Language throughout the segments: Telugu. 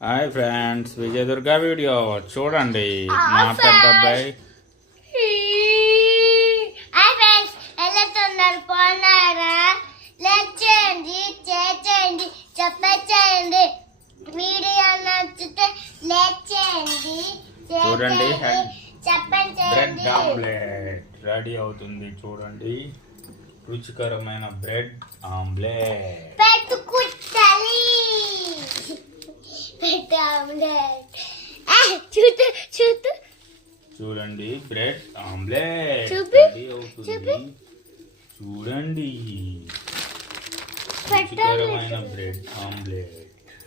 హాయ్ ఫ్రెండ్స్, విజయదుర్గ వీడియో చూడండి. మా పెద్ద అబ్బాయి హాయ్ ఫ్రెండ్స్, ఎలా ఉన్నారు? బాగున్నారా? లైక్ చేయండి, షేర్ చేయండి, సబ్స్క్రైబ్ చేయండి. వీడియో నచ్చితే లైక్ చేయండి, చూడండి. సబ్స్క్రైబ్ బ్రెడ్ చేయండి. ఆమ్లెట్ రెడీ అవుతుంది. చూడండి, రుచికరమైన బ్రెడ్ ఆమ్లెట్. పెట్టుకుంటాలి బ్రెడ్ ఆమ్లెట్. చూడు చూడు చూడండి, బ్రెడ్ ఆమ్లెట్ చూపి, రెడీ అవుతుంది. చూపి. చూడండి, రుచికరమైన బ్రెడ్ ఆమ్లెట్.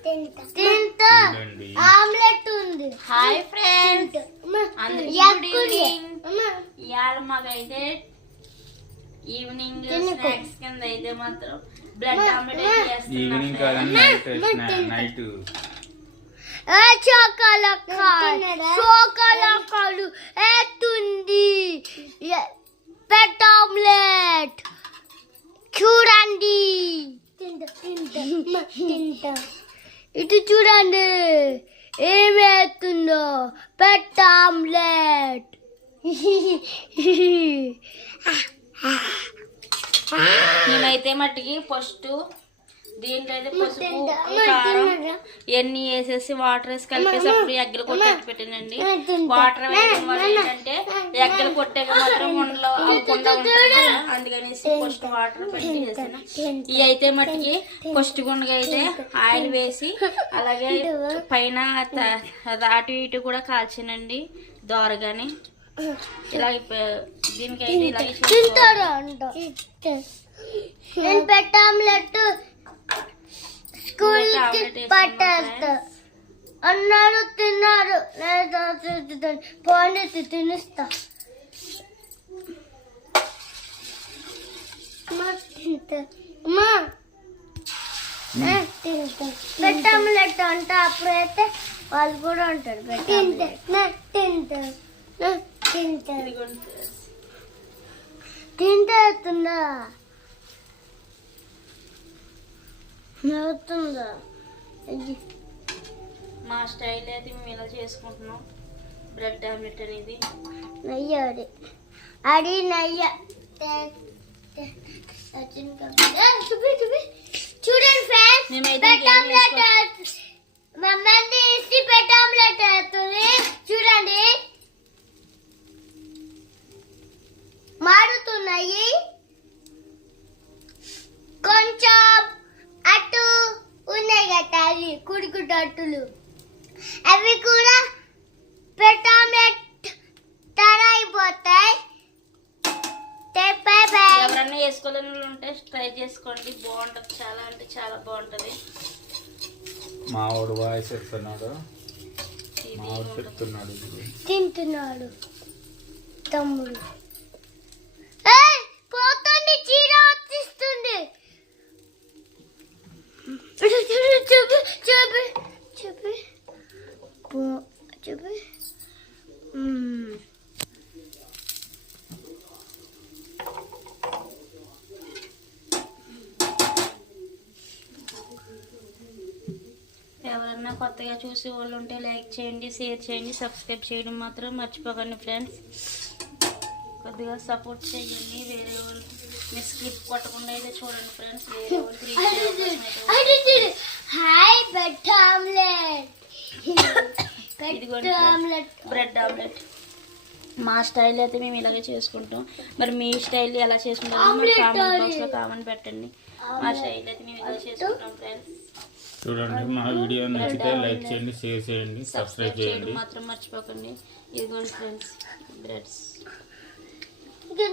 తింటా చూడండి. ఆమ్లెట్ ఉంది. హాయ్ ఫ్రెండ్స్, ఇవాళ మాకైతే ఈవినింగ్ స్నాక్స్ కింద అయితే మాత్రం బ్రెడ్ ఆమ్లెట్ ఈవినింగ్ కాదండి, నైట్. చోకలకాలు ఎత్తుంది బ్రెడ్ ఆమ్లెట్. చూడండి, ఇటు చూడండి ఏమేస్తుందో బ్రెడ్ ఆమ్లెట్. మేమైతే మట్టికి ఫస్ట్ దీంట్లో అయితే పసుపు ఉప్పు, కారం ఇవన్నీ వేసేసి వాటర్ వేసి కలిపేసి అప్పుడు ఎగ్గలు కొట్టేసి పెట్టానండి. వాటర్ వేయడం వల్ల ఏంటంటే ఎగ్గలు కొట్టాక మాత్రం ఉండలో అవ్వకుండా ఉంటుంది కదా, అందుకనేసి ఫస్ట్ వాటర్ పెట్టి వేసాను. ఇవి అయితే మట్టికి ఫస్ట్ గుండగా అయితే ఆయిల్ వేసి అలాగే పైన అటు ఇటు కూడా కాల్చానండి దోరగానే. ఇలా దీనికైతే ఇలా బ్రెడ్ ఆమ్లెట్ స్కూల్ పట్టేస్తా అన్నారు, తిన్నారు. పోనీ తినిస్తా. బ్రెడ్ ఆమ్లెట్ అంటే అప్పుడైతే వాళ్ళు కూడా ఉంటారు. తింటుందా నవ్వుతుందా? మా స్టైల్ అయితే మేము ఇలా చేసుకుంటున్నాం బ్రెడ్ ఆమ్లెట్ అనేది. నెయ్యి అది నెయ్యి చూడండి ఫ్రెండ్స్, బ్రెడ్ ఆమ్లెట్ మమ్మల్ని ఇసి బ్రెడ్ ఆమ్లెట్ అవుతుంది. చూడండి, మారుతున్నాయి. కొంచెం అటు ఉన్నాయి కదా అవి కుడుకుడు అట్టులు, అవి కూడా బ్రెడ్ ఆమ్లెట్ తయారైపోతాయి. ఎవరన్నా వేసుకోలేని వాళ్ళు ఉంటే ట్రై చేసుకోండి, బాగుంటది. చాలా అంటే చాలా బాగుంటది. మా వాడు వాయిస్ ఎత్తున్నాడు, మా వాడు చెప్తున్నాడు, తింటున్నాడు తమ్ముడు. పోతుంది, చీర వచ్చిస్తుంది. చూపి చూపి చూపి చూపి. ఎవరన్నా కొత్తగా చూసే వాళ్ళు ఉంటే లైక్ చేయండి, షేర్ చేయండి, సబ్స్క్రైబ్ చేయడం మాత్రం మర్చిపోకండి ఫ్రెండ్స్. కొద్దిగా సపోర్ట్ చేయండి. వేరే వాళ్ళు మీరు స్కిప్ కొట్టకుండా అయితే చూడండి ఫ్రెండ్స్. వేరే వాళ్ళు hi bread omelette. Bread omelette మా స్టైల్ అయితే మేము ఇలాగే చేసుకుంటాం. మరి మీ స్టైల్ ఎలా చేసుకుంటారో మరి కామెంట్ బాక్స్ లో కామెంట్ పెట్టండి. మా స్టైల్ అయితే మేము ఇలా చేసుకుంటాం ఫ్రెండ్స్. చూడండి, మా వీడియో నచ్చితే లైక్ చేయండి, షేర్ చేయండి, సబ్స్క్రైబ్ చేయండి మాత్రం మర్చిపోకండి. ఇదిగోండి ఫ్రెండ్స్ బ్రెడ్స్. ఇది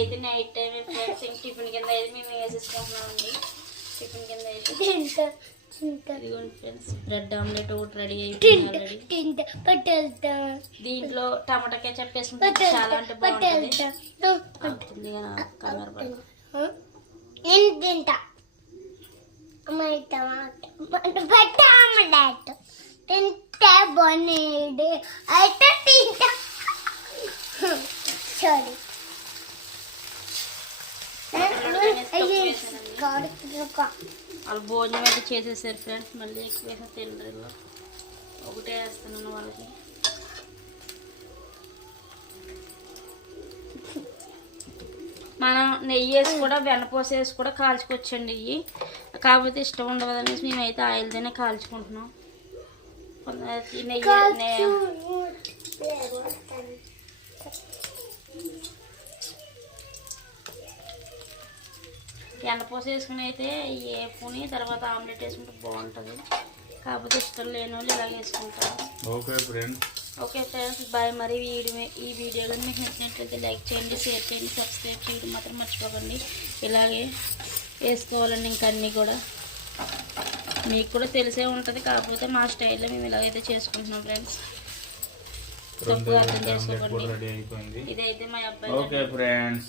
అయితే నైట్ టైం ఫ్రెండ్స్ టిఫిన్ కింద అయితే మేము వేసేసుకుంటున్నామండి. టిఫిన్ కింద అయితే ఇదిగోండి ఫ్రెండ్స్ బ్రెడ్ ఆమ్లెట్ ఒకటి రెడీ అయిపోయింది. దీంట్లో టమాటా కెచప్ వేసుకుంటే చాలా అంటే బాగుంటుంది. కంగారు పడ తింటా బ్రెడ్ ఆమ్లెట్ తింటే బొనేడు అయితే తింటా. సారీ God, వాళ్ళు భోజనం అయితే చేసేసారు ఫ్రెండ్స్. మళ్ళీ ఎక్కువ వేసిన తినరు, ఒకటే వేస్తున్నాను వాళ్ళకి. మనం నెయ్యి వేసి కూడా వెన్నపూస వేసి కూడా కాల్చుకొచ్చండి. ఇవి కాకపోతే ఇష్టం ఉండదు అనేసి మేమైతే ఆయిల్తోనే కాల్చుకుంటున్నాం. నెయ్యి వెన్నపూస వేసుకుని అయితే వేపుని తర్వాత ఆమ్లెట్ వేసుకుంటే బాగుంటుంది. కాకపోతే ఇష్టం లేని వాళ్ళు ఇలా వేసుకుంటారు. Okay friends bye. మరి ఈ వీడియో కానీ మీకు నచ్చినట్లయితే లైక్ చేయండి, షేర్ చేయండి, సబ్స్క్రైబ్ చేయడం మాత్రం మర్చిపోకండి. ఇలాగే వేసుకోవాలండి ఇంకా అన్నీ కూడా మీకు కూడా తెలిసే ఉంటుంది. కాకపోతే మా స్టైల్లో మేము ఇలాగైతే చేసుకుంటున్నాం ఫ్రెండ్స్. తప్పుగా అర్థం చేసుకోకండి. ఇదైతే మా అబ్బాయి. Okay friends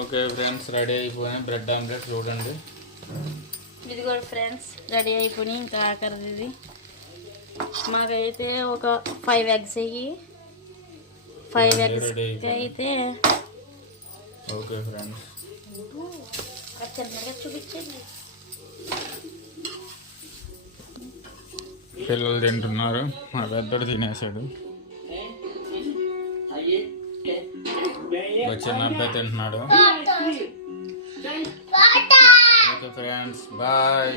okay friends ready అయిపోయినాయి బ్రెడ్ ఆమ్లెట్ చూడండి. ఇది కూడా ఫ్రెండ్స్ రెడీ అయిపోయి ఇంకా ఆఖరిది ఇది. మాకైతే ఒక 5 eggs అయ్యి 5 eggs అయితే ఓకే ఫ్రెండ్స్ చూపించండి. పిల్లలు తింటున్నారు, మా పెద్దడు తినేసాడు, చిన్న అబ్బాయి తింటున్నాడు. Okay friends bye.